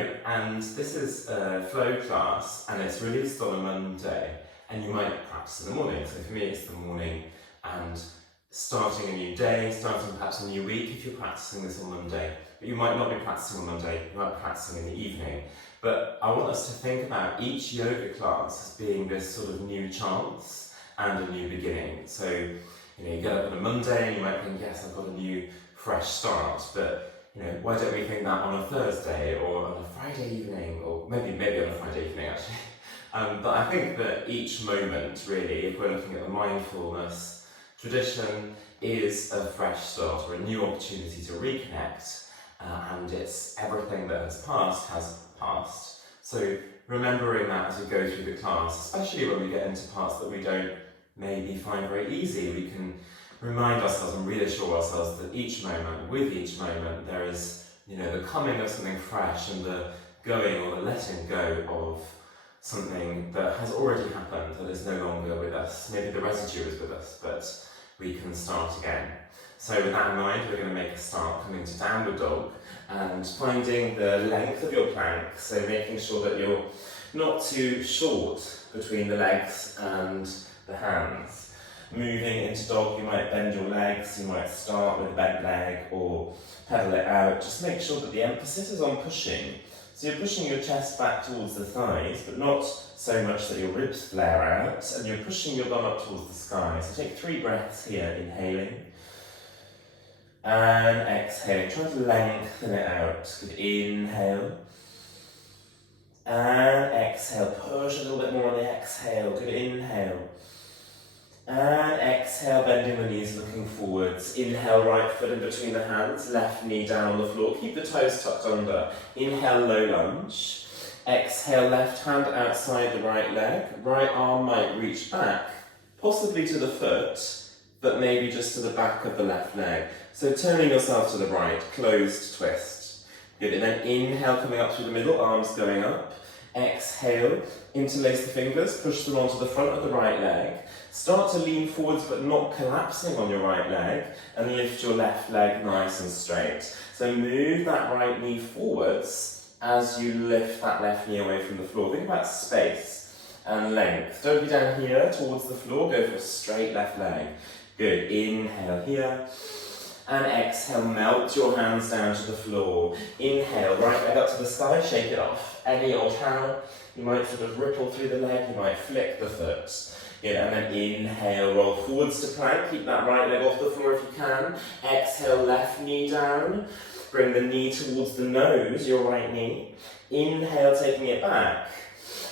Hello, and this is a flow class and it's released on a Monday and you might practice in the morning. So for me it's the morning and starting a new day, starting perhaps a new week if you're practicing this on Monday. But you might not be practicing on Monday, you might be practicing in the evening. But I want us to think about each yoga class as being this sort of new chance and a new beginning. So you get up on a Monday and you might think, yes, I've got a new fresh start, but why don't we think that on a Thursday or on a Friday evening, or maybe on a Friday evening actually. But I think that each moment really, if we're looking at the mindfulness tradition, is a fresh start or a new opportunity to reconnect, and it's everything that has passed. So remembering that as we go through the class, especially when we get into parts that we don't maybe find very easy, we can remind ourselves and reassure ourselves that with each moment, there is, the coming of something fresh and the going or the letting go of something that has already happened, that is no longer with us. Maybe the residue is with us, but we can start again. So with that in mind, we're going to make a start coming to downward dog and finding the length of your plank, so making sure that you're not too short between the legs and the hands. Moving into dog, you might bend your legs, you might start with a bent leg or pedal it out. Just make sure that the emphasis is on pushing. So you're pushing your chest back towards the thighs, but not so much that your ribs flare out, and you're pushing your bum up towards the sky. So take 3 breaths here, inhaling and exhaling. Try to lengthen it out. Good inhale and exhale. Push a little bit more on the exhale. Good inhale. And exhale, bending the knees, looking forwards. Inhale, right foot in between the hands, left knee down on the floor. Keep the toes tucked under. Inhale, low lunge. Exhale, left hand outside the right leg. Right arm might reach back, possibly to the foot, but maybe just to the back of the left leg. So turning yourself to the right, closed twist. Good, and then inhale, coming up through the middle, arms going up. Exhale, interlace the fingers, push them onto the front of the right leg. Start to lean forwards but not collapsing on your right leg, and lift your left leg nice and straight. So move that right knee forwards as you lift that left knee away from the floor. Think about space and length. Don't be down here towards the floor, go for a straight left leg. Good, inhale here. And exhale, melt your hands down to the floor. Inhale, right leg up to the sky, shake it off. Any old how. You might sort of ripple through the leg, you might flick the foot. Good, and then inhale, roll forwards to plank. Keep that right leg off the floor if you can. Exhale, left knee down. Bring the knee towards the nose, your right knee. Inhale, taking it back.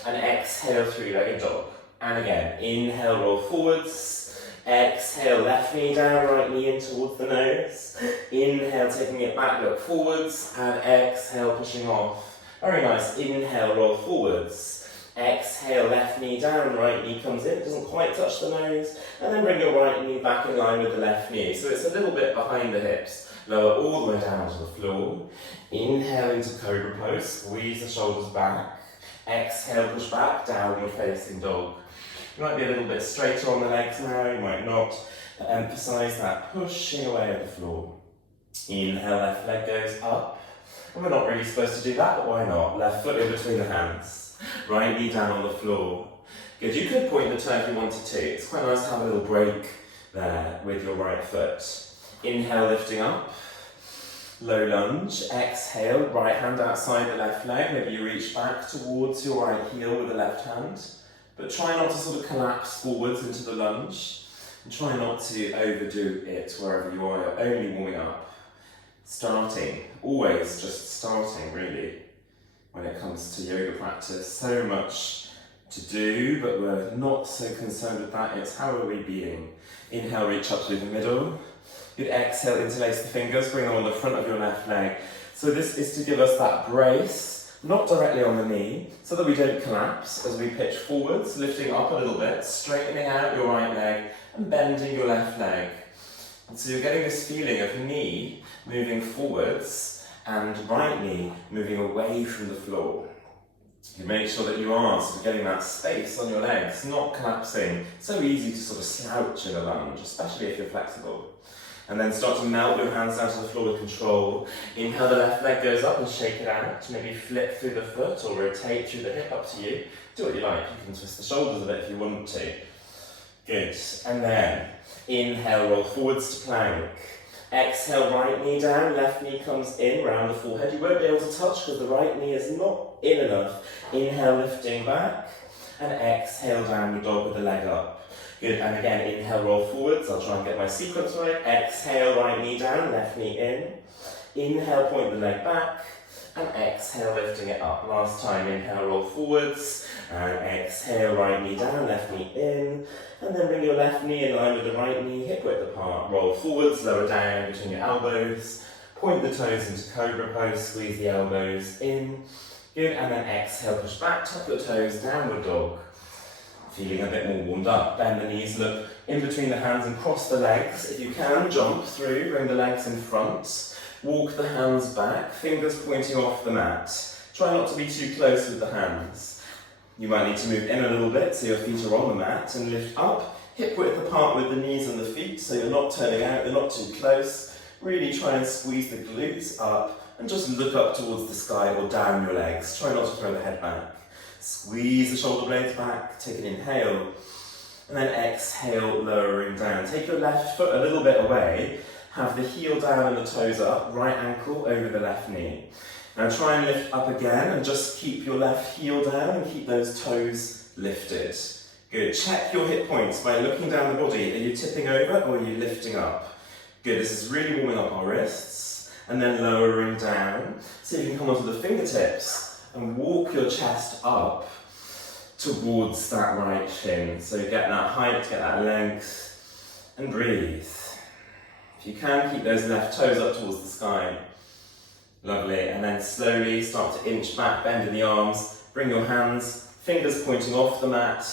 And exhale, 3-legged dog. And again, inhale, roll forwards. Exhale, left knee down, right knee in towards the nose. Inhale, taking it back, look forwards. And exhale, pushing off. Very nice. Inhale, roll forwards. Exhale, left knee down, right knee comes in, doesn't quite touch the nose. And then bring your right knee back in line with the left knee. So it's a little bit behind the hips. Lower all the way down to the floor. Inhale into Cobra Pose, squeeze the shoulders back. Exhale, push back, downward facing dog. You might be a little bit straighter on the legs now, you might not. But emphasize that pushing away at the floor. Inhale, left leg goes up. And we're not really supposed to do that, but why not? Left foot in between the hands. Right knee down on the floor. Good, you could point the toe if you wanted to. It's quite nice to have a little break there with your right foot. Inhale, lifting up. Low lunge. Exhale, right hand outside the left leg. Maybe you reach back towards your right heel with the left hand. But try not to sort of collapse forwards into the lunge. And try not to overdo it wherever you are. You're only warming up. Starting. Always just starting, really. When it comes to yoga practice, so much to do, but we're not so concerned with that. It's how are we being? Inhale, reach up through the middle. Good, exhale, interlace the fingers, bring them on the front of your left leg. So this is to give us that brace, not directly on the knee, so that we don't collapse as we pitch forwards, lifting up a little bit, straightening out your right leg and bending your left leg. And so you're getting this feeling of knee moving forwards and right knee moving away from the floor. You make sure that you are sort of getting that space on your legs, not collapsing. So easy to sort of slouch in a lunge, especially if you're flexible. And then start to melt your hands down to the floor with control. Inhale, the left leg goes up and shake it out. Maybe flip through the foot or rotate through the hip, up to you. Do what you like. You can twist the shoulders a bit if you want to. Good. And then inhale, roll forwards to plank. Exhale, right knee down, left knee comes in, round the forehead. You won't be able to touch because the right knee is not in enough. Inhale, lifting back. And exhale, downward dog with the leg up. Good, and again, inhale, roll forwards. I'll try and get my sequence right. Exhale, right knee down, left knee in. Inhale, point the leg back. And exhale, lifting it up. Last time, inhale, roll forwards. And exhale, right knee down, left knee in. And then bring your left knee in line with the right knee, hip width apart. Roll forwards, lower down between your elbows. Point the toes into cobra pose, squeeze the elbows in. Good, and then exhale, push back, tuck your toes, downward dog. Feeling a bit more warmed up, bend the knees, look in between the hands and cross the legs. If you can, jump through, bring the legs in front. Walk the hands back, fingers pointing off the mat. Try not to be too close with the hands. You might need to move in a little bit so your feet are on the mat and lift up, hip width apart with the knees and the feet so you're not turning out, they're not too close. Really try and squeeze the glutes up and just look up towards the sky or down your legs. Try not to throw the head back. Squeeze the shoulder blades back, take an inhale, and then exhale, lowering down. Take your left foot a little bit away, have the heel down and the toes up, right ankle over the left knee. Now try and lift up again and just keep your left heel down and keep those toes lifted. Good, check your hip points by looking down the body. Are you tipping over or are you lifting up? Good, this is really warming up our wrists, and then lowering down. So you can come onto the fingertips and walk your chest up towards that right shin. So get that height, get that length, and breathe. If you can, keep those left toes up towards the sky. Lovely, and then slowly start to inch back, bend in the arms, bring your hands, fingers pointing off the mat,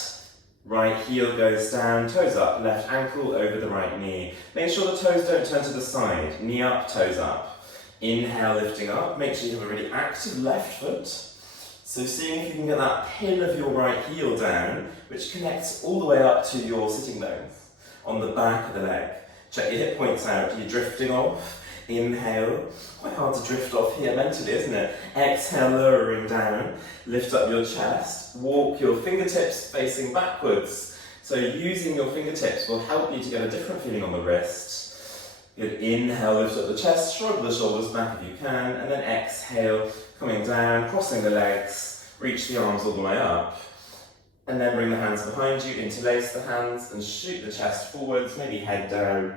right heel goes down, toes up, left ankle over the right knee. Make sure the toes don't turn to the side, knee up, toes up. Inhale, lifting up, make sure you have a really active left foot. So seeing if you can get that pin of your right heel down, which connects all the way up to your sitting bones on the back of the leg. Check your hip points out, you're drifting off. Inhale, quite hard to drift off here mentally, isn't it? Exhale, lowering down, lift up your chest, walk your fingertips facing backwards. So using your fingertips will help you to get a different feeling on the wrist. Good, inhale, lift up the chest, shrug the shoulders back if you can, and then exhale, coming down, crossing the legs, reach the arms all the way up. And then bring the hands behind you, interlace the hands, and shoot the chest forwards, maybe head down.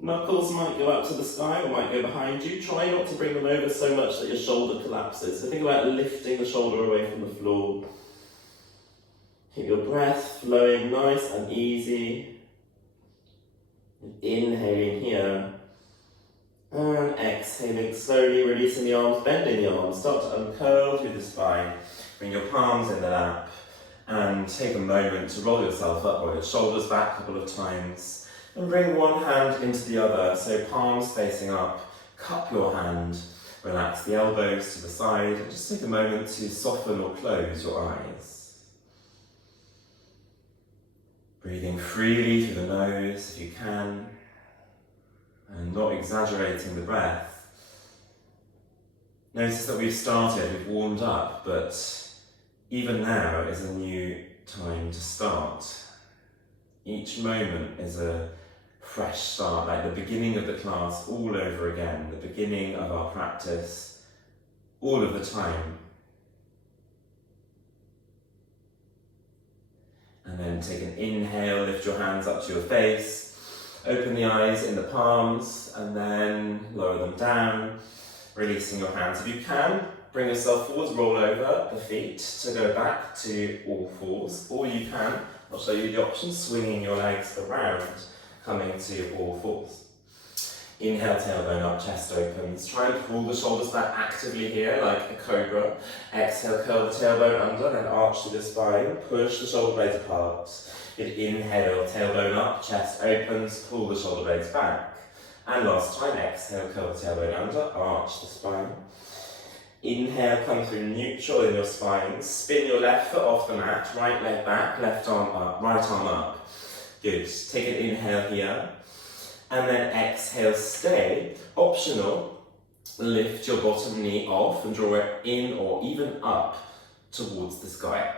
Knuckles might go up to the sky or might go behind you. Try not to bring them over so much that your shoulder collapses. So think about lifting the shoulder away from the floor. Keep your breath flowing nice and easy. Inhaling here. And exhaling slowly, releasing the arms, bending the arms. Start to uncurl through the spine. Bring your palms in the lap. And take a moment to roll yourself up, roll your shoulders back a couple of times. And bring one hand into the other, so palms facing up, cup your hand, relax the elbows to the side, and just take a moment to soften or close your eyes. Breathing freely through the nose if you can, and not exaggerating the breath. Notice that we've started, we've warmed up, but even now is a new time to start. Each moment is a fresh start, like the beginning of the class all over again, the beginning of our practice all of the time. And then take an inhale, lift your hands up to your face, open the eyes in the palms, and then lower them down, releasing your hands. If you can, bring yourself forwards, roll over the feet to go back to all fours, or you can, I'll show you the option, swinging your legs around, coming to all fours. Inhale, tailbone up, chest opens. Try and pull the shoulders back actively here, like a cobra. Exhale, curl the tailbone under, then arch to the spine. Push the shoulder blades apart. Good, inhale, tailbone up, chest opens, pull the shoulder blades back. And last time, exhale, curl the tailbone under, arch the spine. Inhale, come through neutral in your spine. Spin your left foot off the mat, right leg back, left arm up, right arm up. Good. Take an inhale here. And then exhale, stay. Optional, lift your bottom knee off and draw it in or even up towards the sky.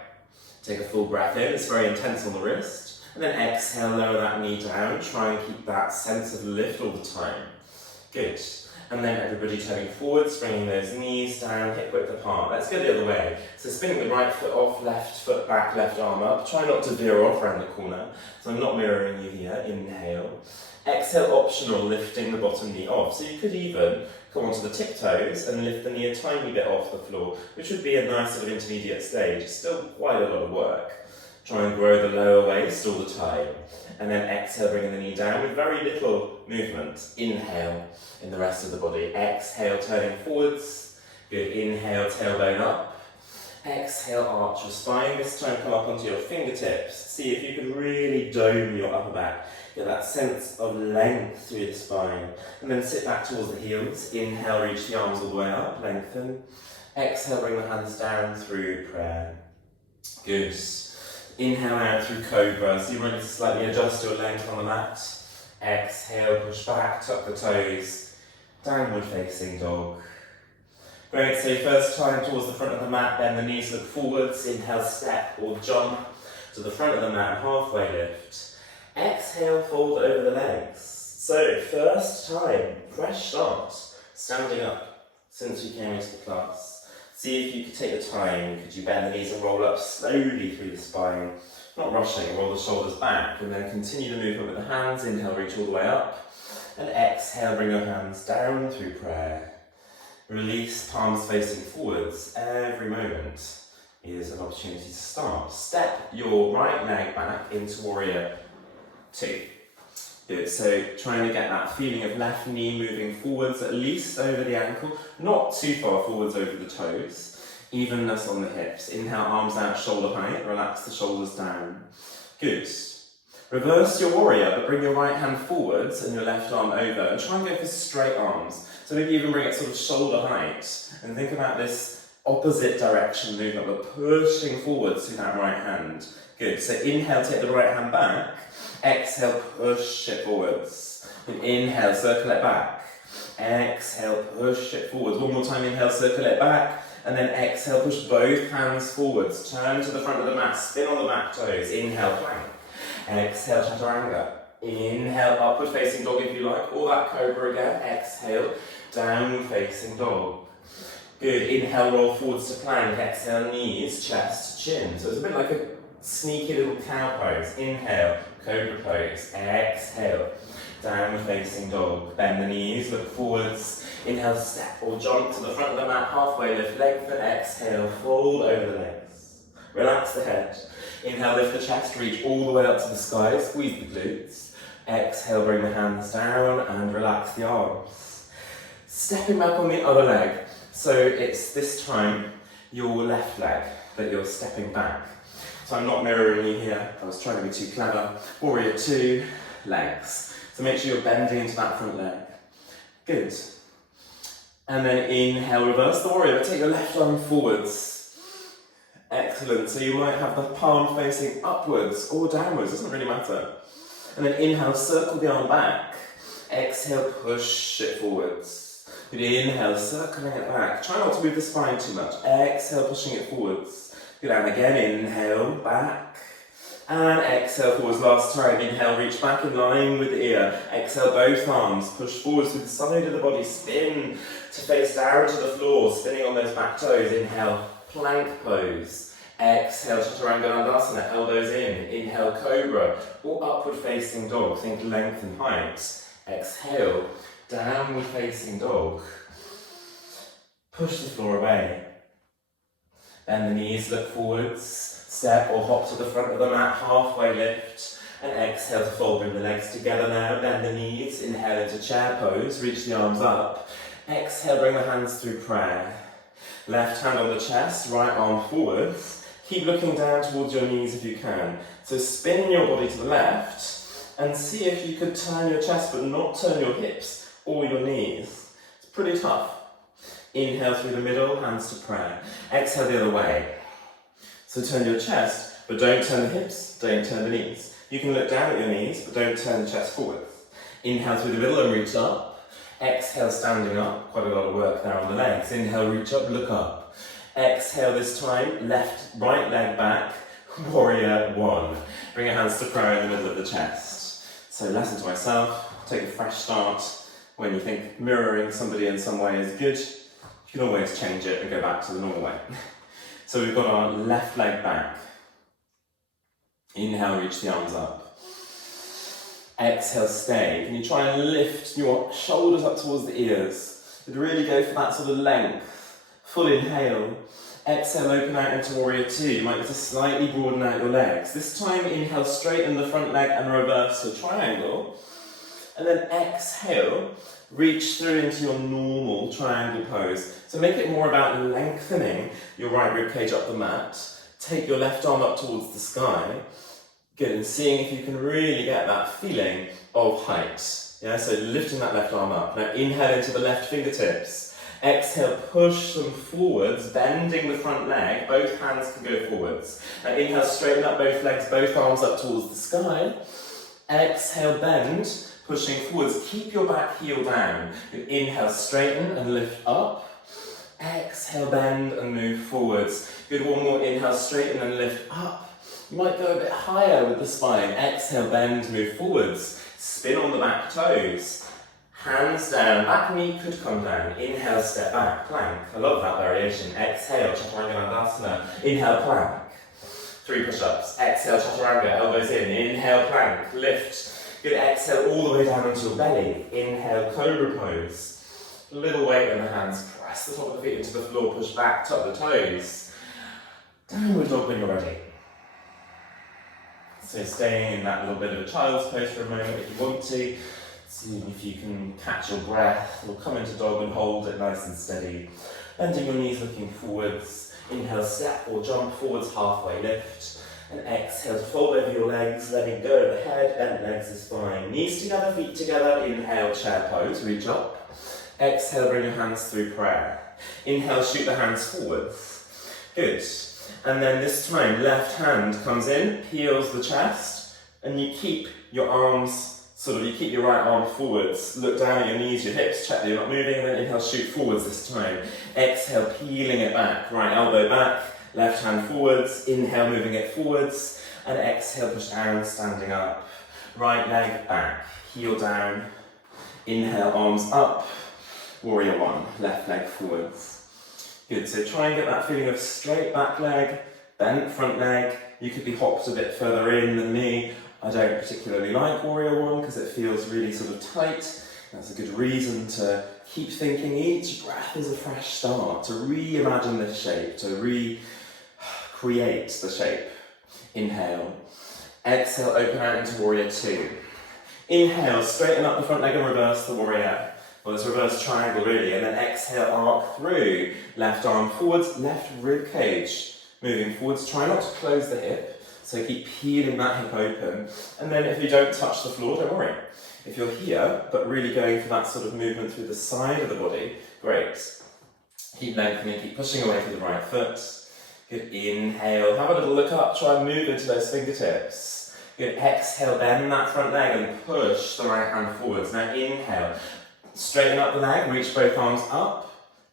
Take a full breath in, it's very intense on the wrist. And then exhale, lower that knee down. Try and keep that sense of lift all the time. Good. And then everybody turning forwards, bringing those knees down, hip width apart. Let's go the other way. So spinning the right foot off, left foot back, left arm up. Try not to veer off around the corner. So I'm not mirroring you here. Inhale. Exhale, optional, lifting the bottom knee off. So you could even come onto the tiptoes and lift the knee a tiny bit off the floor, which would be a nice sort of intermediate stage. Still quite a lot of work. Try and grow the lower waist all the time. And then exhale, bringing the knee down with very little movement. Inhale in the rest of the body. Exhale, turning forwards. Good. Inhale, tailbone up. Exhale, arch your spine. This time come up onto your fingertips. See if you can really dome your upper back. Get that sense of length through the spine. And then sit back towards the heels. Inhale, reach the arms all the way up. Lengthen. Exhale, bring the hands down through prayer. Good. Inhale out through cobra, so you might need to slightly adjust your length on the mat. Exhale, push back, tuck the toes, downward facing dog. Great, so first time towards the front of the mat, bend the knees, look forwards. Inhale, step or jump to the front of the mat, halfway lift. Exhale, fold over the legs. So first time, fresh start, standing up since we came into the class. See if you could take the time, could you bend the knees and roll up slowly through the spine, not rushing, roll the shoulders back, and then continue the movement with the hands. Inhale, reach all the way up, and exhale, bring your hands down through prayer. Release, palms facing forwards. Every moment is an opportunity to start. Step your right leg back into warrior two. Good, so trying to get that feeling of left knee moving forwards, at least over the ankle, not too far forwards over the toes. Evenness on the hips. Inhale, arms out, shoulder height, relax the shoulders down. Good. Reverse your warrior, but bring your right hand forwards and your left arm over, and try and go for straight arms. So maybe even bring it sort of shoulder height, and think about this opposite direction movement, but pushing forwards through that right hand. Good, so inhale, take the right hand back. Exhale, push it forwards. And inhale, circle it back. Exhale, push it forwards. One more time, inhale, circle it back. And then exhale, push both hands forwards. Turn to the front of the mat, spin on the back toes. Inhale, plank. Exhale, chaturanga. Inhale, upward facing dog if you like. Or that cobra again. Exhale, downward facing dog. Good, inhale, roll forwards to plank. Exhale, knees, chest, chin. So it's a bit like a sneaky little cow pose. Inhale, cobra pose. Exhale, downward facing dog. Bend the knees, look forwards. Inhale, step or jump to the front of the mat, halfway lift, lengthen. Exhale, fold over the legs. Relax the head. Inhale, lift the chest, reach all the way up to the sky, squeeze the glutes. Exhale, bring the hands down and relax the arms. Stepping back on the other leg. So it's this time your left leg that you're stepping back. So I'm not mirroring you here, I was trying to be too clever. Warrior two, legs. So make sure you're bending into that front leg. Good. And then inhale, reverse the warrior, but take your left arm forwards. Excellent, so you might have the palm facing upwards or downwards, doesn't really matter. And then inhale, circle the arm back. Exhale, push it forwards. Good, inhale, circling it back. Try not to move the spine too much. Exhale, pushing it forwards. Good, and again, inhale, back. And exhale, forwards last time. Inhale, reach back in line with the ear. Exhale, both arms. Push forwards with the side of the body. Spin to face down to the floor. Spinning on those back toes. Inhale, plank pose. Exhale, chaturanga dandasana. Elbows in. Inhale, cobra. Or upward facing dog. Think length and height. Exhale, downward facing dog. Push the floor away. Bend the knees, look forwards. Step or hop to the front of the mat, halfway lift. And exhale to fold, bring the legs together now. Bend the knees, inhale into chair pose, reach the arms up. Exhale, bring the hands through prayer. Left hand on the chest, right arm forwards. Keep looking down towards your knees if you can. So spin your body to the left and see if you could turn your chest but not turn your hips or your knees. It's pretty tough. Inhale through the middle, hands to prayer. Exhale the other way. So turn your chest, but don't turn the hips, don't turn the knees. You can look down at your knees, but don't turn the chest forwards. Inhale through the middle and reach up. Exhale, standing up. Quite a lot of work there on the legs. Inhale, reach up, look up. Exhale this time, right leg back, warrior one. Bring your hands to crow in the middle of the chest. So lesson to myself, take a fresh start. When you think mirroring somebody in some way is good, you can always change it and go back to the normal way. So we've got our left leg back. Inhale, reach the arms up. Exhale, stay. Can you try and lift your shoulders up towards the ears? But really go for that sort of length. Full inhale. Exhale, open out into warrior two. You might need to slightly broaden out your legs. This time, inhale, straighten the front leg and reverse to a triangle. And then exhale, reach through into your normal triangle pose. So make it more about lengthening your right rib cage up the mat. Take your left arm up towards the sky. Good, and seeing if you can really get that feeling of height. Yeah, so lifting that left arm up. Now inhale into the left fingertips. Exhale, push them forwards, bending the front leg. Both hands can go forwards. Now inhale, straighten up both legs, both arms up towards the sky. Exhale, bend, pushing forwards. Keep your back heel down. Inhale, straighten and lift up. Exhale, bend and move forwards. Good, one more. Inhale, straighten and lift up. You might go a bit higher with the spine. Exhale, bend, move forwards. Spin on the back toes. Hands down, back knee could come down. Inhale, step back, plank. I love that variation. Exhale, Chaturanga. Inhale, plank. 3 push-ups. Exhale, Chaturanga, elbows in. Inhale, plank, lift. Good, exhale all the way down onto your belly. Inhale, cobra pose. Little weight in the hands. Press the top of the feet into the floor, push back, tuck the toes. Downward dog when you're ready. So staying in that little bit of a child's pose for a moment if you want to. See if you can catch your breath, or come into dog and hold it nice and steady. Bending your knees, looking forwards. Inhale, step or jump forwards, halfway lift. And exhale, fold over your legs, letting go of the head, bent legs is fine. Knees together, feet together. Inhale, chair pose, reach up. Exhale, bring your hands through prayer. Inhale, shoot the hands forwards. Good. And then this time, left hand comes in, peels the chest, and you keep your arms you keep your right arm forwards, look down at your knees, your hips, check that you're not moving, and then inhale, shoot forwards this time. Exhale, peeling it back, right elbow back, left hand forwards, inhale, moving it forwards, and exhale, push down, standing up. Right leg back, heel down, inhale, arms up, warrior one, left leg forwards. Good, so try and get that feeling of straight back leg, bent front leg. You could be hopped a bit further in than me. I don't particularly like warrior one because it feels really sort of tight. That's a good reason to keep thinking each breath is a fresh start, to reimagine this shape, to recreate the shape. Inhale. Exhale, open out into warrior two. Inhale, straighten up the front leg and reverse the warrior. Well, it's reverse triangle really, and then exhale, arc through. Left arm forwards, left rib cage. Moving forwards, try not to close the hip. So keep peeling that hip open. And then if you don't touch the floor, don't worry. If you're here, but really going for that sort of movement through the side of the body, great. Keep lengthening, keep pushing away through the right foot. Good, inhale, have a little look up, try and move into those fingertips. Good, exhale, bend that front leg and push the right hand forwards. Now inhale, straighten up the leg, reach both arms up.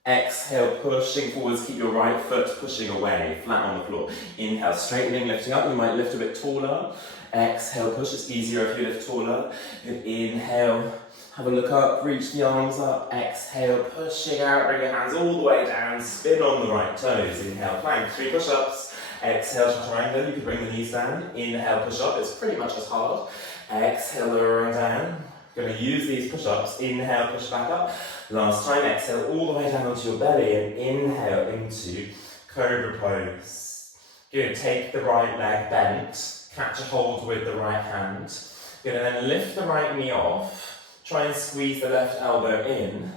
Exhale, pushing forwards, keep your right foot pushing away, flat on the floor. Inhale, straightening, lifting up, you might lift a bit taller. Exhale, push, it's easier if you lift taller. Good, inhale, have a look up, reach the arms up. Exhale, pushing out, bring your hands all the way down, spin on the right toes. Inhale, plank, 3 push-ups. Exhale, chaturanga, you can bring the knees down. Inhale, push up, it's pretty much as hard. Exhale, lower down. Going to use these push-ups. Inhale, push back up. Last time, exhale all the way down onto your belly and inhale into cobra pose. Good, take the right leg bent, catch a hold with the right hand. Good, and then lift the right knee off. Try and squeeze the left elbow in.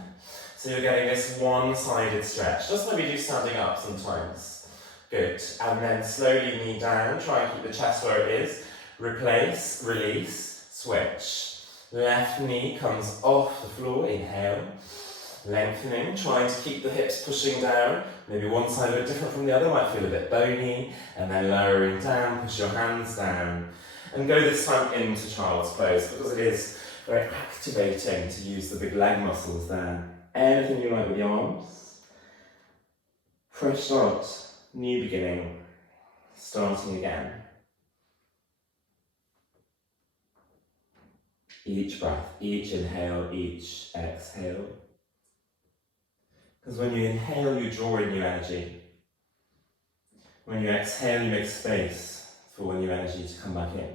So you're getting this one-sided stretch, just like we do standing up sometimes. Good, and then slowly knee down, try and keep the chest where it is. Replace, release, switch. Left knee comes off the floor, inhale. Lengthening, trying to keep the hips pushing down. Maybe one side a bit different from the other, might feel a bit bony. And then lowering down, push your hands down. And go this time into child's pose, because it is Very activating to use the big leg muscles there. Anything you like with the arms. Fresh start, new beginning, starting again. Each breath, each inhale, each exhale. Because when you inhale, you draw in new energy. When you exhale, you make space for new energy to come back in.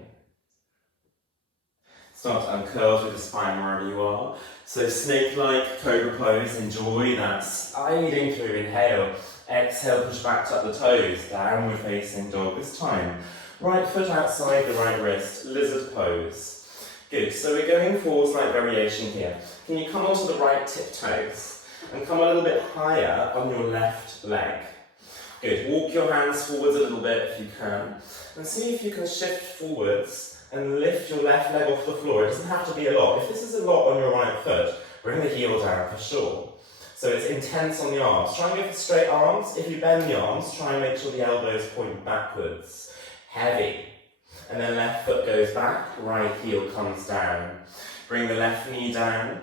Start to uncurl through the spine wherever you are. So snake-like cobra pose, enjoy that. Sliding through, inhale. Exhale, push back, tuck the toes. Downward facing dog this time. Right foot outside the right wrist, lizard pose. Good, so we're going for a slight variation here. Can you come onto the right tiptoes and come a little bit higher on your left leg? Good, walk your hands forwards a little bit if you can. And see if you can shift forwards and lift your left leg off the floor. It doesn't have to be a lot. If this is a lot on your right foot, bring the heel down for sure. So it's intense on the arms. Try and go for straight arms. If you bend the arms, try and make sure the elbows point backwards. Heavy. And then left foot goes back, right heel comes down. Bring the left knee down.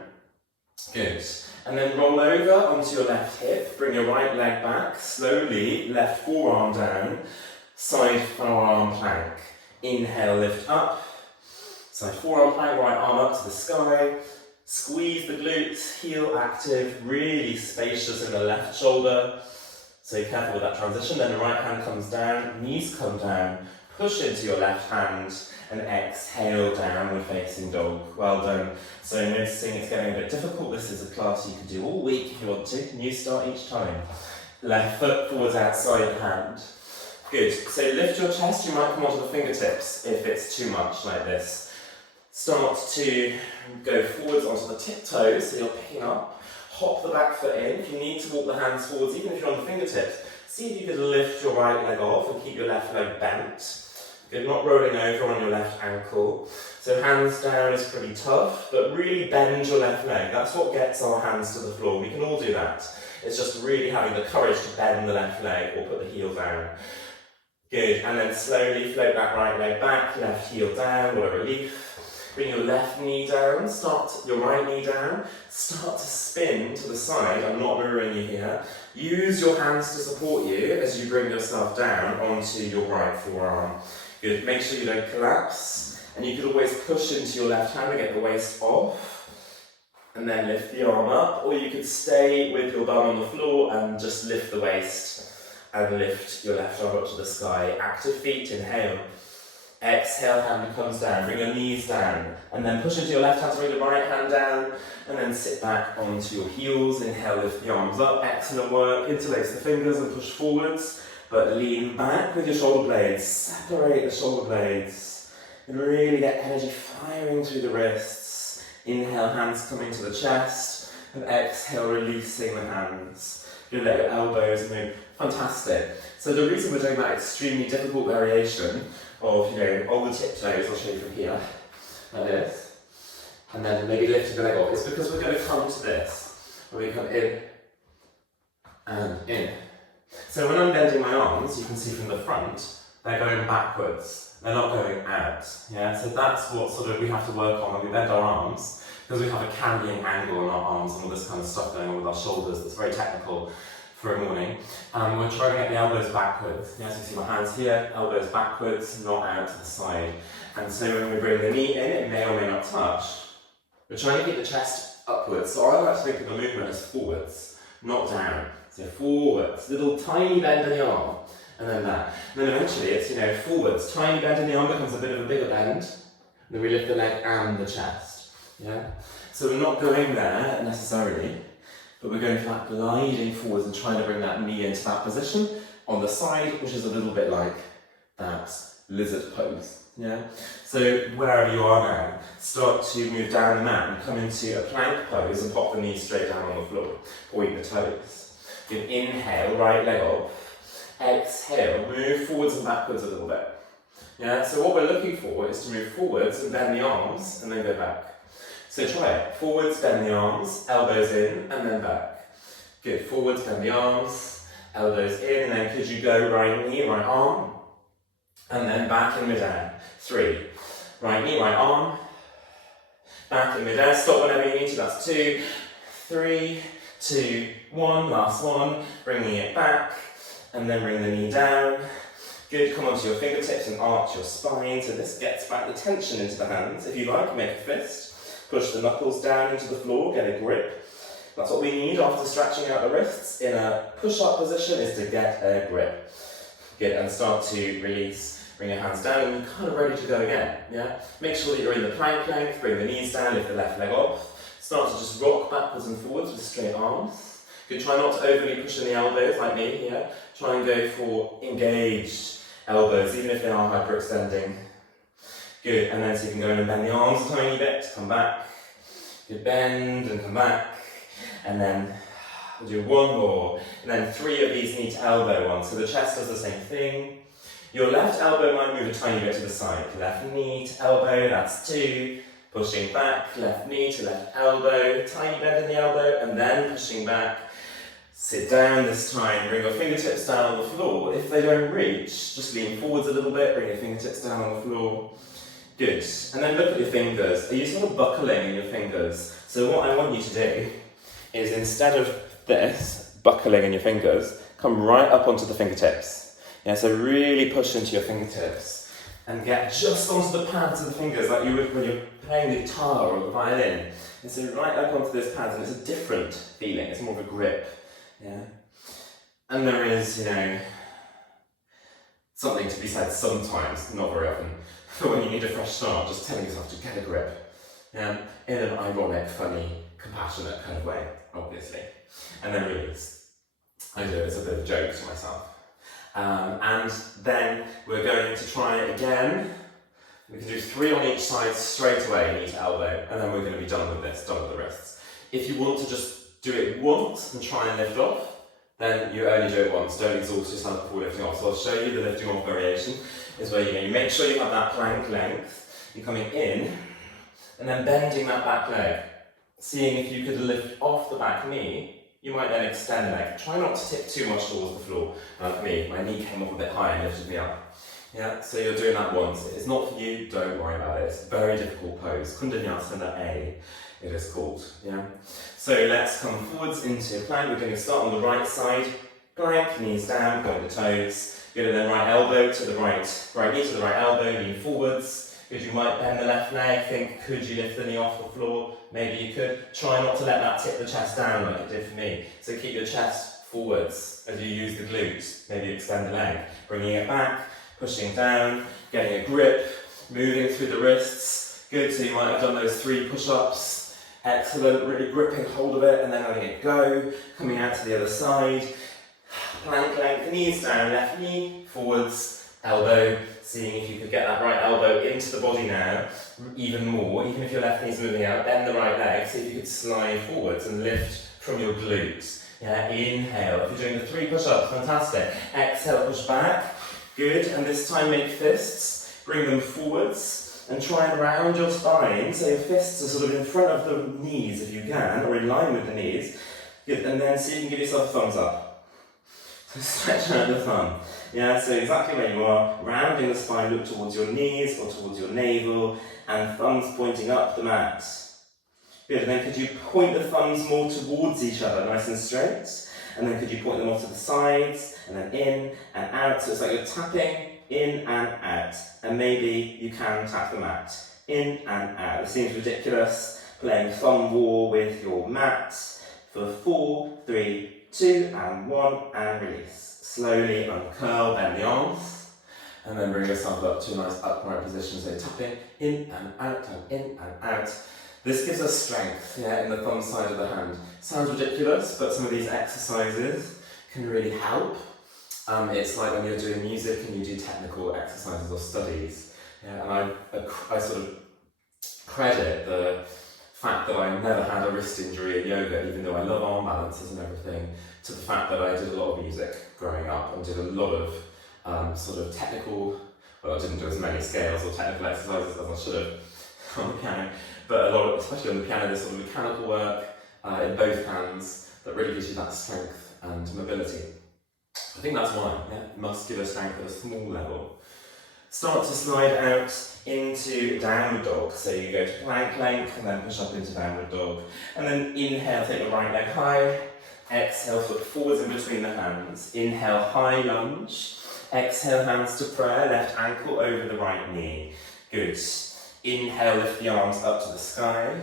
Good. And then roll over onto your left hip. Bring your right leg back. Slowly, left forearm down. Side forearm plank. Inhale, lift up. Side forearm plank, right arm up to the sky. Squeeze the glutes, heel active, really spacious in the left shoulder. So be careful with that transition. Then the right hand comes down, knees come down. Push into your left hand and exhale, downward facing dog. Well done. So noticing it's getting a bit difficult. This is a class you can do all week if you want to. New start each time. Left foot forwards outside the hand. Good. So lift your chest. You might come onto the fingertips if it's too much like this. Start to go forwards onto the tiptoes, so you're picking up. Hop the back foot in. If you need to walk the hands forwards, even if you're on the fingertips, see if you can lift your right leg off and keep your left leg bent. Good, not rolling over on your left ankle. So hands down is pretty tough, but really bend your left leg. That's what gets our hands to the floor. We can all do that. It's just really having the courage to bend the left leg or put the heel down. Good, and then slowly float that right leg back, left heel down, what a relief. Bring your left knee down, start your right knee down, start to spin to the side. I'm not mirroring you here. Use your hands to support you as you bring yourself down onto your right forearm. Good, make sure you don't collapse. And you could always push into your left hand and get the waist off. And then lift the arm up, or you could stay with your bum on the floor and just lift the waist. And lift your left arm up to the sky. Active feet, inhale. Exhale, hand comes down, bring your knees down, and then push into your left hand to bring the right hand down, and then sit back onto your heels. Inhale, lift the arms up, excellent work, interlace the fingers and push forwards, but lean back with your shoulder blades, separate the shoulder blades, and really get energy firing through the wrists. Inhale, hands coming to the chest, and exhale, releasing the hands. You let your elbows move. Fantastic. So the reason we're doing that extremely difficult variation of, on the tiptoes, I'll show you from here, like this, and then maybe lifting the leg off, is because we're going to come to this, where we come in and in. So when I'm bending my arms, you can see from the front, they're going backwards, they're not going out, yeah? So that's what sort of we have to work on when we bend our arms, because we have a carrying angle on our arms and all this kind of stuff going on with our shoulders that's very technical for a morning. We're trying to get the elbows backwards. Yes, you see my hands here, elbows backwards, not out to the side. And so when we bring the knee in, it may or may not touch. We're trying to keep the chest upwards. So I like to think of the movement as forwards, not down. So forwards, little tiny bend in the arm, and then that. And then eventually it's, forwards, tiny bend in the arm becomes a bit of a bigger bend. And then we lift the leg and the chest, yeah? So we're not going there necessarily, but we're going for that gliding forwards and trying to bring that knee into that position on the side, which is a little bit like that lizard pose. Yeah. So wherever you are now, start to move down the mat and come into a plank pose and pop the knees straight down on the floor. Point the toes. Good. Inhale, right leg off. Exhale, move forwards and backwards a little bit. Yeah. So what we're looking for is to move forwards and bend the arms and then go back. So try it. Forwards, bend the arms, elbows in, and then back. Good. Forwards, bend the arms, elbows in, and then could you go right knee, right arm, and then back and mid down. 3. Right knee, right arm, Back in midair, stop whenever you need to, that's 2, 3, 2, 1, last one, bringing it back, and then bring the knee down. Good, come onto your fingertips and arch your spine, so this gets back the tension into the hands. If you like, make a fist, push the knuckles down into the floor, get a grip. That's what we need after stretching out the wrists in a push-up position, is to get a grip. Good, and start to release, bring your hands down, and you're kind of ready to go again, yeah? Make sure that you're in the plank length, bring the knees down, lift the left leg off. Start to just rock backwards and forwards with straight arms. Good, try not to overly push in the elbows like me here. Try and go for engaged elbows, even if they are hyperextending. Good, and then so you can go in and bend the arms a tiny bit, come back. Good, bend and come back. And then we'll do one more. And then 3 of these knee to elbow ones. So the chest does the same thing. Your left elbow might move a tiny bit to the side. Left knee to elbow, that's 2. Pushing back, left knee to left elbow, tiny bend in the elbow, and then pushing back. Sit down this time, bring your fingertips down on the floor. If they don't reach, just lean forwards a little bit, bring your fingertips down on the floor. Good. And then look at your fingers. Are you sort of buckling in your fingers? So what I want you to do is, instead of this, buckling in your fingers, come right up onto the fingertips. Yeah, so really push into your fingertips and get just onto the pads of the fingers like you would when you're playing the guitar or the violin. And so right up onto those pads, and it's a different feeling, it's more of a grip. Yeah, and there is, something to be said sometimes, not very often, but when you need a fresh start, just telling yourself to get a grip, in an ironic, funny, compassionate kind of way, obviously, and then release. I do it as a bit of a joke to myself. And then we're going to try it again. We can do 3 on each side straight away, knee to elbow, and then we're going to be done with this, done with the wrists. If you want to just do it once and try and lift off, then you only do it once. Don't exhaust yourself before lifting off. So I'll show you the lifting off variation. Is where you make sure you have that plank length. You're coming in and then bending that back leg. Seeing if you could lift off the back knee, you might then extend the leg. Try not to tip too much towards the floor. Like me, my knee came up a bit high and lifted me up. Yeah, so you're doing that once. If it's not for you, don't worry about it. It's a very difficult pose. Kundanyasana A, it is called. Yeah. So let's come forwards into plank. We're going to start on the right side. Plank, knees down, point the toes. Good, and then right elbow to the right knee to the right elbow, lean forwards. Good, you might bend the left leg. Think, could you lift the knee off the floor? Maybe you could. Try not to let that tip the chest down like it did for me. So keep your chest forwards as you use the glutes. Maybe extend the leg. Bringing it back, pushing down, getting a grip, moving through the wrists. Good, so you might have done those 3 push-ups. Excellent, really gripping hold of it and then letting it go, coming out to the other side. Plank length, knees down, left knee, forwards, elbow. Seeing if you could get that right elbow into the body now, even more. Even if your left knee's moving out, bend the right leg. See if you could slide forwards and lift from your glutes. Yeah, inhale. If you're doing the 3 push-ups, fantastic. Exhale, push back. Good, and this time make fists. Bring them forwards. And try and round your spine, so your fists are sort of in front of the knees if you can, or in line with the knees. Good, and then so you can give yourself a thumbs up. So stretch out the thumb. Yeah, so exactly where you are, rounding the spine, look towards your knees or towards your navel, and thumbs pointing up the mat. Good, and then could you point the thumbs more towards each other, nice and straight? And then could you point them off to the sides, and then in and out, so it's like you're tapping in and out, and maybe you can tap the mat. In and out. It seems ridiculous, playing thumb war with your mat for 4, 3, 2, and 1, and release. Slowly uncurl, bend the arms, and then bring yourself up to a nice upright position, so tapping in and out, and in and out. This gives us strength, in the thumb side of the hand. Sounds ridiculous, but some of these exercises can really help. It's like when you're doing music and you do technical exercises or studies. And I sort of credit the fact that I never had a wrist injury in yoga, even though I love arm balances and everything, to the fact that I did a lot of music growing up and did a lot of sort of technical, well, I didn't do as many scales or technical exercises as I should have on the piano, but a lot of, especially on the piano, there's sort of mechanical work in both hands that really gives you that strength and mobility. I think that's why, muscular strength at a small level. Start to slide out into downward dog. So you go to plank length and then push up into downward dog. And then inhale, take the right leg high. Exhale, foot forwards in between the hands. Inhale, high lunge. Exhale, hands to prayer, left ankle over the right knee. Good. Inhale, lift the arms up to the sky.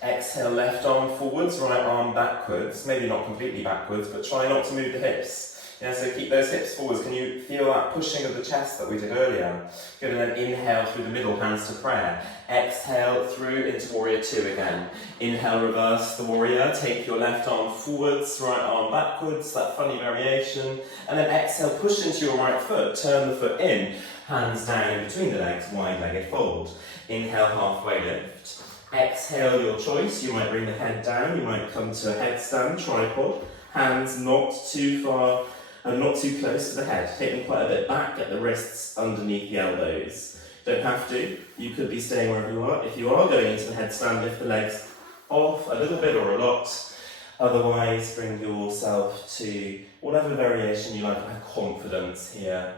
Exhale, left arm forwards, right arm backwards. Maybe not completely backwards, but try not to move the hips. Yeah, so keep those hips forwards. Can you feel that pushing of the chest that we did earlier? Good, and then inhale through the middle, hands to prayer. Exhale through into warrior two again. Inhale, reverse the warrior. Take your left arm forwards, right arm backwards, that funny variation. And then exhale, push into your right foot. Turn the foot in, hands down in between the legs, wide-legged fold. Inhale, halfway lift. Exhale, your choice. You might bring the head down, you might come to a headstand, tripod. Hands not too far and not too close to the head. Take them quite a bit back, get the wrists underneath the elbows. Don't have to, you could be staying wherever you are. If you are going into the headstand, lift the legs off a little bit or a lot. Otherwise, bring yourself to whatever variation you like. Have confidence here.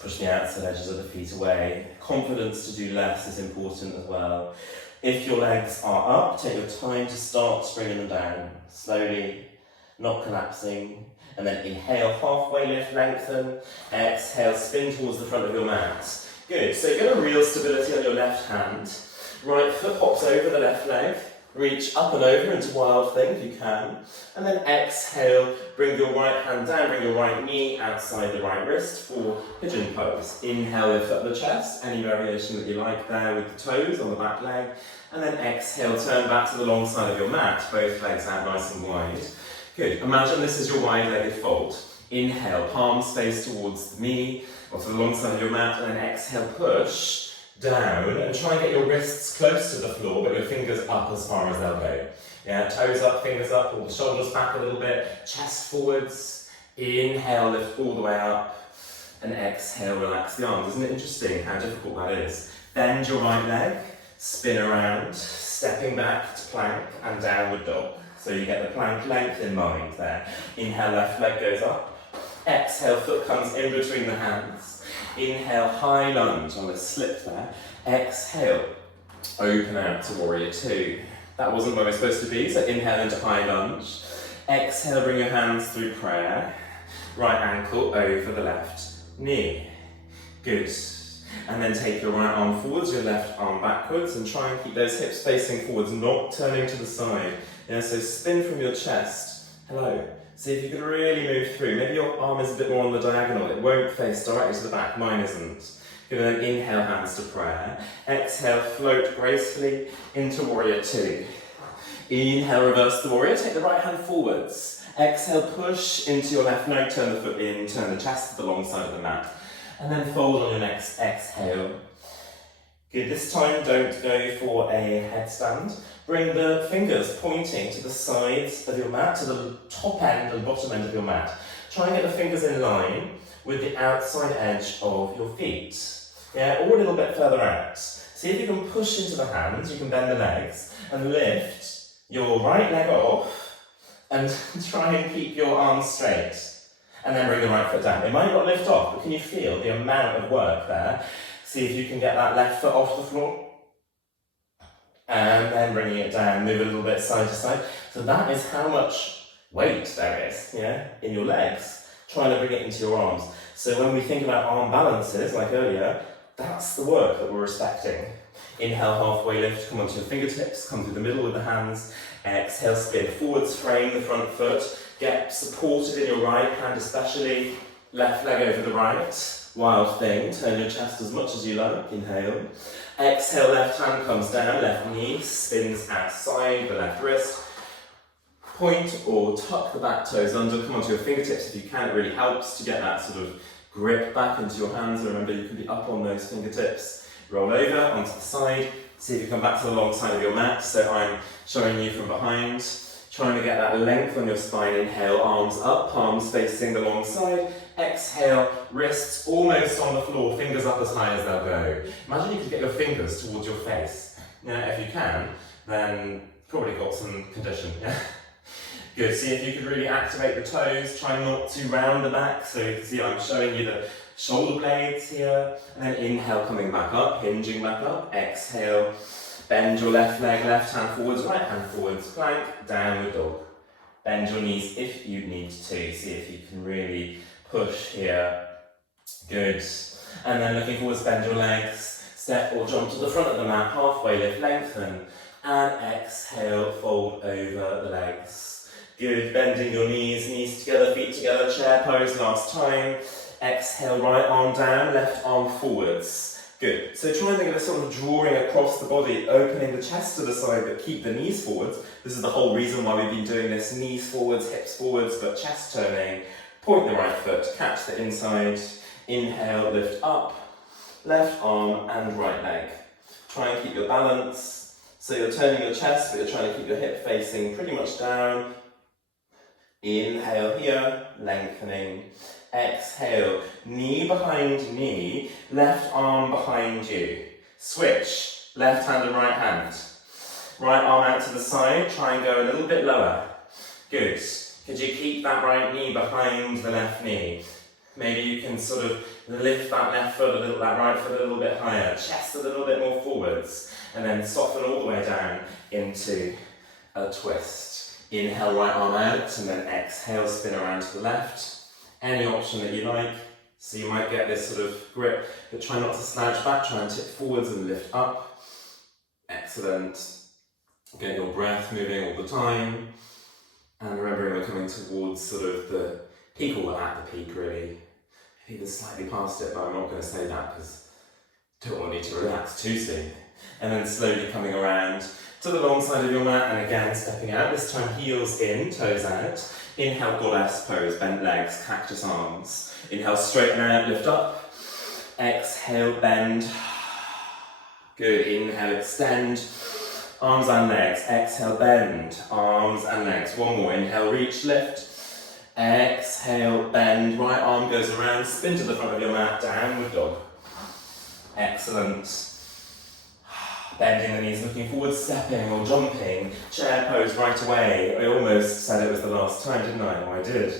Push the outside edges of the feet away. Confidence to do less is important as well. If your legs are up, take your time to start bringing them down. Slowly, not collapsing. And then inhale, halfway lift, lengthen. Exhale, spin towards the front of your mat. Good, so get a real stability on your left hand. Right foot hops over the left leg. Reach up and over into wild thing if you can. And then exhale, bring your right hand down, bring your right knee outside the right wrist for pigeon pose. Inhale, lift up the chest, any variation that you like there with the toes on the back leg. And then exhale, turn back to the long side of your mat, both legs out nice and wide. Good, imagine this is your wide-legged fold. Inhale, palms face towards the knee, or to the long side of your mat, and then exhale, push down, and try and get your wrists close to the floor, but your fingers up as far as they'll go. Yeah, toes up, fingers up, pull the shoulders back a little bit, chest forwards. Inhale, lift all the way up, and exhale, relax the arms. Isn't it interesting how difficult that is? Bend your right leg, spin around, stepping back to plank and downward dog. So you get the plank length in mind there. Inhale, left leg goes up. Exhale, foot comes in between the hands. Inhale, high lunge on a slip there. Exhale, open out to warrior two. That wasn't where we're supposed to be, so inhale into high lunge. Exhale, bring your hands through prayer. Right ankle over the left knee. Good. And then take your right arm forwards, your left arm backwards, and try and keep those hips facing forwards, not turning to the side. Yeah, so spin from your chest. Hello. See if you can really move through. Maybe your arm is a bit more on the diagonal. It won't face directly to the back. Mine isn't. Good, and then inhale, hands to prayer. Exhale, float gracefully into warrior two. Inhale, reverse the warrior. Take the right hand forwards. Exhale, push into your left note. Turn the foot in. Turn the chest to the long side of the mat. And then fold on your next exhale. Good, this time don't go for a headstand. Bring the fingers pointing to the sides of your mat, to the top end and bottom end of your mat. Try and get the fingers in line with the outside edge of your feet. Yeah, or a little bit further out. See if you can push into the hands, you can bend the legs, and lift your right leg off, and try and keep your arms straight. And then bring the right foot down. It might not lift off, but can you feel the amount of work there? See if you can get that left foot off the floor. And then bringing it down, move a little bit side to side. So that is how much weight there is, yeah, in your legs, trying to bring it into your arms. So when we think about arm balances, like earlier, that's the work that we're respecting. Inhale, halfway lift, come onto your fingertips, come through the middle with the hands. Exhale, spin forwards, frame the front foot. Get supported in your right hand especially. Left leg over the right. Wild thing, turn your chest as much as you like. Inhale. Exhale, left hand comes down, left knee spins outside the left wrist. Point or tuck the back toes under, come onto your fingertips if you can. It really helps to get that sort of grip back into your hands. Remember, you can be up on those fingertips. Roll over onto the side. See if you come back to the long side of your mat. So I'm showing you from behind. Trying to get that length on your spine. Inhale, arms up, palms facing the long side. Exhale, wrists almost on the floor, fingers up as high as they'll go. Imagine you could get your fingers towards your face. If you can, then probably got some condition. Yeah? Good, see if you could really activate the toes, try not to round the back, so you can see I'm showing you the shoulder blades here, and then inhale coming back up, hinging back up, exhale, bend your left leg, left hand forwards, right hand forwards, plank, downward dog. Bend your knees if you need to, see if you can really push here, good. And then looking forwards, bend your legs, step or jump to the front of the mat, halfway lift, lengthen, and exhale, fold over the legs. Good, bending your knees together, feet together, chair pose last time. Exhale, right arm down, left arm forwards. Good, so try and think of a sort of drawing across the body, opening the chest to the side, but keep the knees forwards. This is the whole reason why we've been doing this, knees forwards, hips forwards, but chest turning. Point the right foot, catch the inside. Inhale, lift up, left arm and right leg. Try and keep your balance. So you're turning your chest, but you're trying to keep your hip facing pretty much down. Inhale here, lengthening. Exhale, knee behind knee, left arm behind you. Switch, left hand and right hand. Right arm out to the side, try and go a little bit lower. Good. Could you keep that right knee behind the left knee? Maybe you can sort of lift that left foot a little, that right foot a little bit higher, chest a little bit more forwards, and then soften all the way down into a twist. Inhale, right arm out, and then exhale, spin around to the left. Any option that you like. So you might get this sort of grip, but try not to slouch back, try and tip forwards and lift up. Excellent. Get your breath moving all the time. And remembering we're coming towards sort of the peak, or we're at the peak really. Even slightly past it, but I'm not going to say that because I don't want you to relax too soon. And then slowly coming around to the long side of your mat, and again stepping out, this time heels in, toes out. Inhale, goddess pose, bent legs, cactus arms. Inhale, straighten out, lift up. Exhale, bend. Good, inhale, extend. Arms and legs, exhale, bend. Arms and legs, one more. Inhale, reach, lift. Exhale, bend. Right arm goes around, spin to the front of your mat, downward dog. Excellent. Bending the knees, looking forward, stepping or jumping. Chair pose right away. I almost said it was the last time, didn't I? Oh, I did.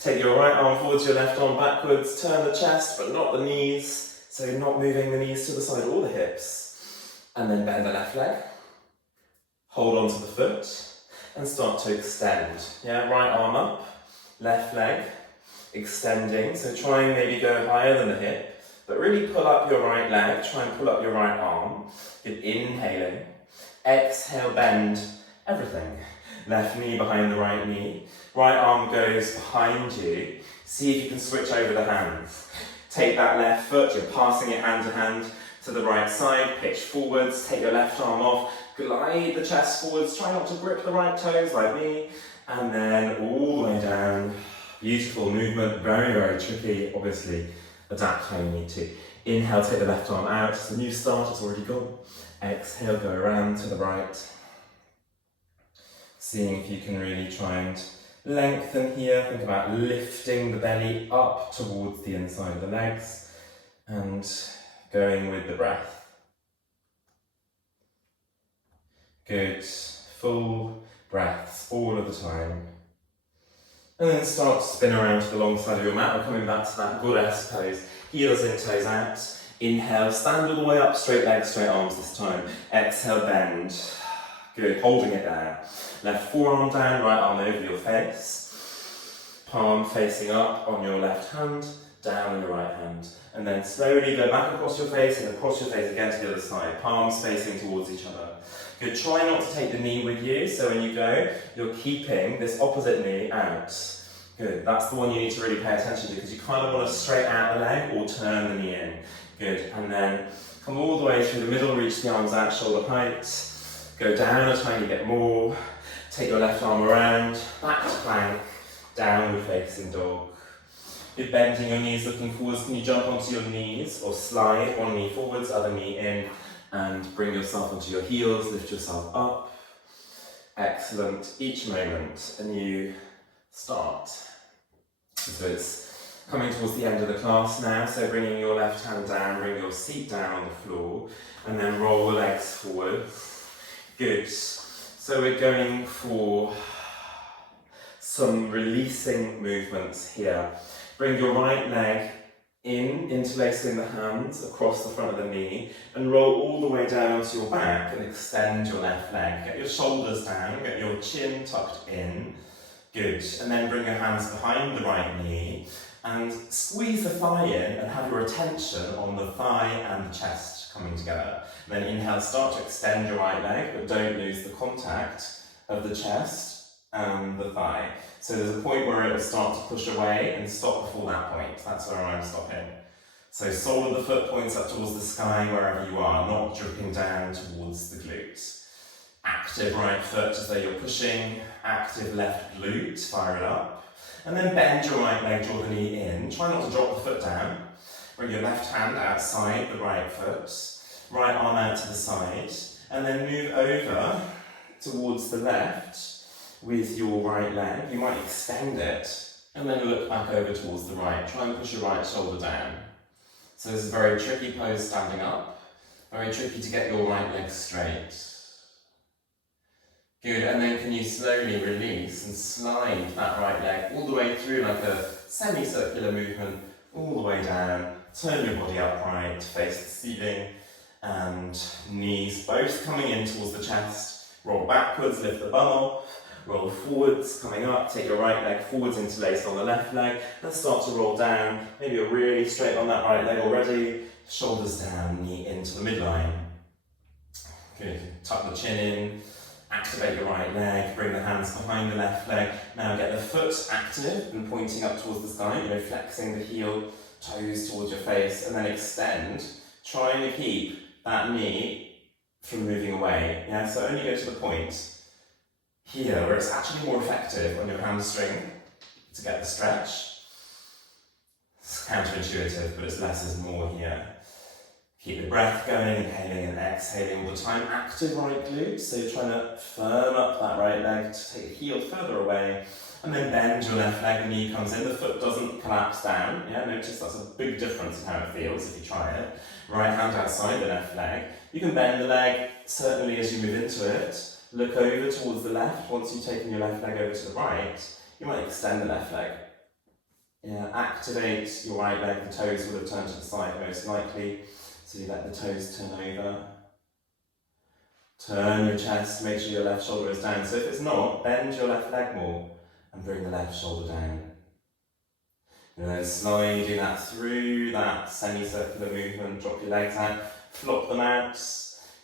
Take your right arm forwards, your left arm backwards. Turn the chest, but not the knees. So you're not moving the knees to the side or the hips. And then bend the left leg. Hold on to the foot. And start to extend. Yeah, right arm up. Left leg. Extending. So try and maybe go higher than the hip. But really pull up your right leg, try and pull up your right arm. Good, inhaling. Exhale, bend everything. Left knee behind the right knee. Right arm goes behind you. See if you can switch over the hands. Take that left foot, you're passing it hand to hand to the right side. Pitch forwards, take your left arm off. Glide the chest forwards, try not to grip the right toes like me. And then all the way down. Beautiful movement, very, very tricky, obviously. Adapt how you need to. Inhale, take the left arm out. It's a new start, it's already gone. Exhale, go around to the right. Seeing if you can really try and lengthen here. Think about lifting the belly up towards the inside of the legs and going with the breath. Good. Full breaths all of the time. And then start to spin around to the long side of your mat. We're coming back to that goddess pose. Heels in, toes out. Inhale, stand all the way up, straight legs, straight arms this time. Exhale, bend. Good, holding it there. Left forearm down, right arm over your face. Palm facing up on your left hand, down on your right hand. And then slowly go back across your face and across your face again to the other side. Palms facing towards each other. Good, try not to take the knee with you, so when you go, you're keeping this opposite knee out. Good, that's the one you need to really pay attention to because you kind of want to straight out the leg or turn the knee in. Good, and then come all the way through the middle, reach the arms out, shoulder height. Go down a tiny bit more. Take your left arm around, back to plank, downward facing dog. You're bending your knees, looking forwards. Can you jump onto your knees or slide one knee forwards, other knee in, and bring yourself onto your heels, lift yourself up. Excellent. Each moment, a new start. So it's coming towards the end of the class now, so bringing your left hand down, bring your seat down on the floor, and then roll the legs forward. Good. So we're going for some releasing movements here. Bring your right leg in, interlacing the hands across the front of the knee, and roll all the way down onto your back and extend your left leg. Get your shoulders down, get your chin tucked in. Good. And then bring your hands behind the right knee and squeeze the thigh in and have your attention on the thigh and the chest coming together. And then inhale, start to extend your right leg, but don't lose the contact of the chest and the thigh. So there's a point where it will start to push away and stop before that point. That's where I'm stopping. So sole of the foot points up towards the sky wherever you are, not dripping down towards the glutes. Active right foot as though you're pushing, active left glute, fire it up. And then bend your right leg, draw the knee in. Try not to drop the foot down. Bring your left hand outside the right foot, right arm out to the side, and then move over towards the left with your right leg. You might extend it, and then look back over towards the right. Try and push your right shoulder down. So this is a very tricky pose standing up. Very tricky to get your right leg straight. Good, and then can you slowly release and slide that right leg all the way through like a semicircular movement, all the way down. Turn your body upright, face the ceiling, and knees both coming in towards the chest. Roll backwards, lift the bum off, roll forwards, coming up, take your right leg forwards, interlaced on the left leg, and start to roll down. Maybe you're really straight on that right leg already. Shoulders down, knee into the midline. Good, tuck the chin in. Activate your right leg, bring the hands behind the left leg. Now get the foot active and pointing up towards the sky, flexing the heel, toes towards your face, and then extend, trying to keep that knee from moving away. Yeah, so only go to the point here where it's actually more effective on your hamstring to get the stretch. It's counterintuitive, but it's less is more here. Keep the breath going, inhaling and exhaling all the time. Active right glute, so you're trying to firm up that right leg to take the heel further away. And then bend your left leg, the knee comes in, the foot doesn't collapse down. Yeah, notice that's a big difference in how it feels if you try it. Right hand outside the left leg. You can bend the leg, certainly as you move into it. Look over towards the left. Once you've taken your left leg over to the right, you might extend the left leg. Yeah, activate your right leg, the toes will have turned to the side most likely. So you let the toes turn over. Turn your chest, make sure your left shoulder is down. So if it's not, bend your left leg more and bring the left shoulder down. And then sliding that through that semicircular movement, drop your legs out, flop them out.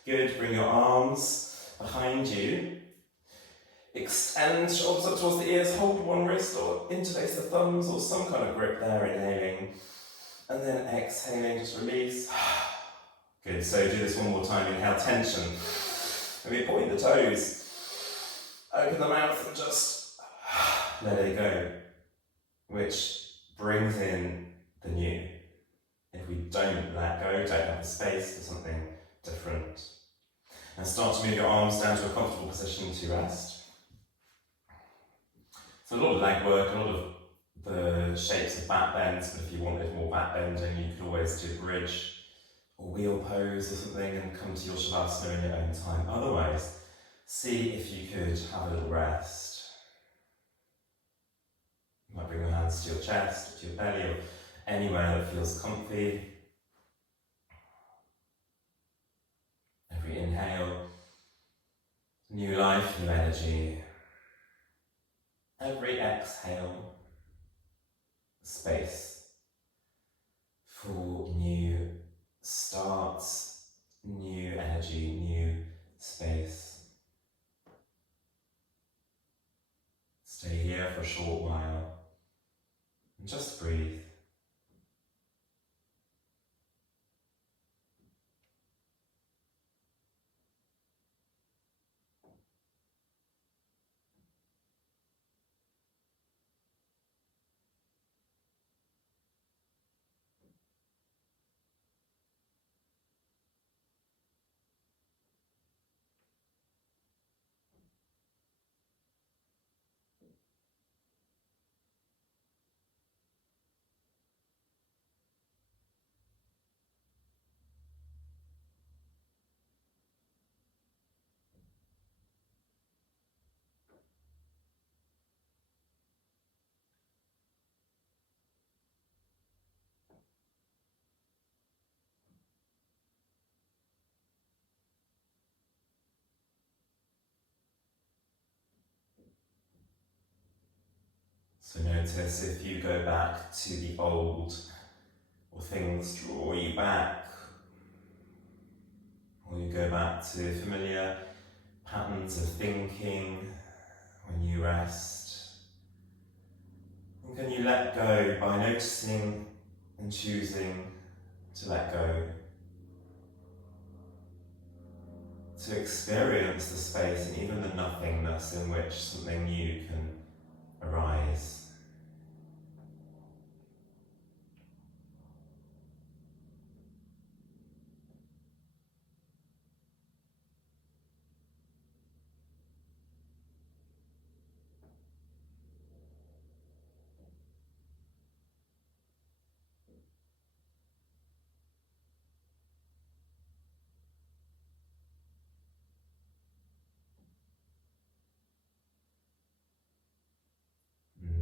Good, bring your arms behind you. Extend shoulders up towards the ears, hold one wrist or interlace the thumbs or some kind of grip there, inhaling. And then exhaling, just release. Good, so do this one more time. Inhale, tension. Maybe point the toes. Open the mouth and just let it go. Which brings in the new. If we don't let go, don't have the space for something different. And start to move your arms down to a comfortable position to rest. So a lot of leg work, a lot of the shapes of back bends, but if you wanted more back bending, you could always do bridge or wheel pose or something and come to your Shavasana in your own time. Otherwise, see if you could have a little rest. You might bring your hands to your chest, to your belly, or anywhere that feels comfy. Every inhale, new life, new energy. Every exhale, space for new starts, new energy, new space. Stay here for a short while and just breathe. So notice if you go back to the old, or things draw you back, or you go back to familiar patterns of thinking when you rest. And can you let go by noticing and choosing to let go? To experience the space and even the nothingness in which something new can arise.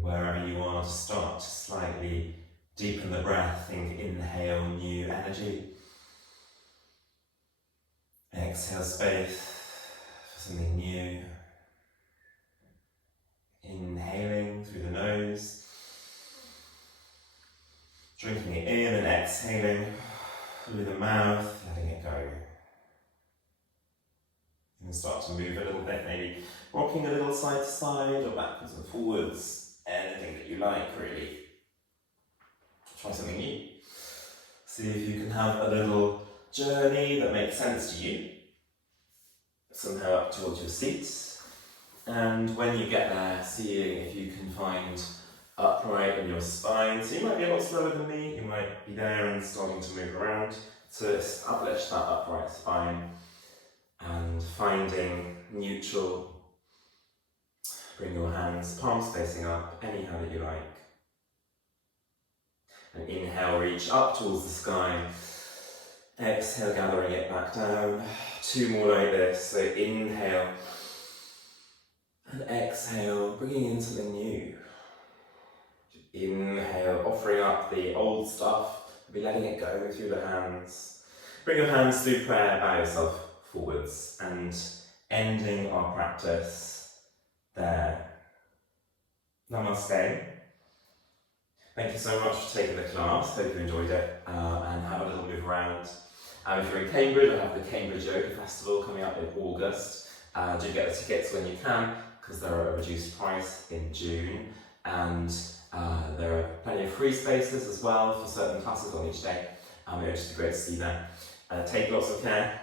Wherever you are, to start to slightly deepen the breath, think inhale new energy. Exhale space for something new. Inhaling through the nose, drinking it in and exhaling through the mouth, letting it go. You can start to move a little bit, maybe rocking a little side to side or backwards and forwards. Anything that you like, really. Try something new. See if you can have a little journey that makes sense to you. Somehow up towards your seat. And when you get there, seeing if you can find upright in your spine. So you might be a lot slower than me. You might be there and starting to move around to establish that upright spine. And finding neutral. Bring your hands, palms facing up, anyhow that you like. And inhale, reach up towards the sky. Exhale, gathering it back down. 2 more like this. So inhale. And exhale, bringing in something new. Inhale, offering up the old stuff. Be letting it go through the hands. Bring your hands through prayer, bow yourself forwards. And ending our practice there. Namaste. Thank you so much for taking the class. Hope you enjoyed it and have a little move around. If you're in Cambridge, I have the Cambridge Yoga Festival coming up in August. Do get the tickets when you can because they're at a reduced price in June. And there are plenty of free spaces as well for certain classes on each day. It would just be great to see you there. Take lots of care.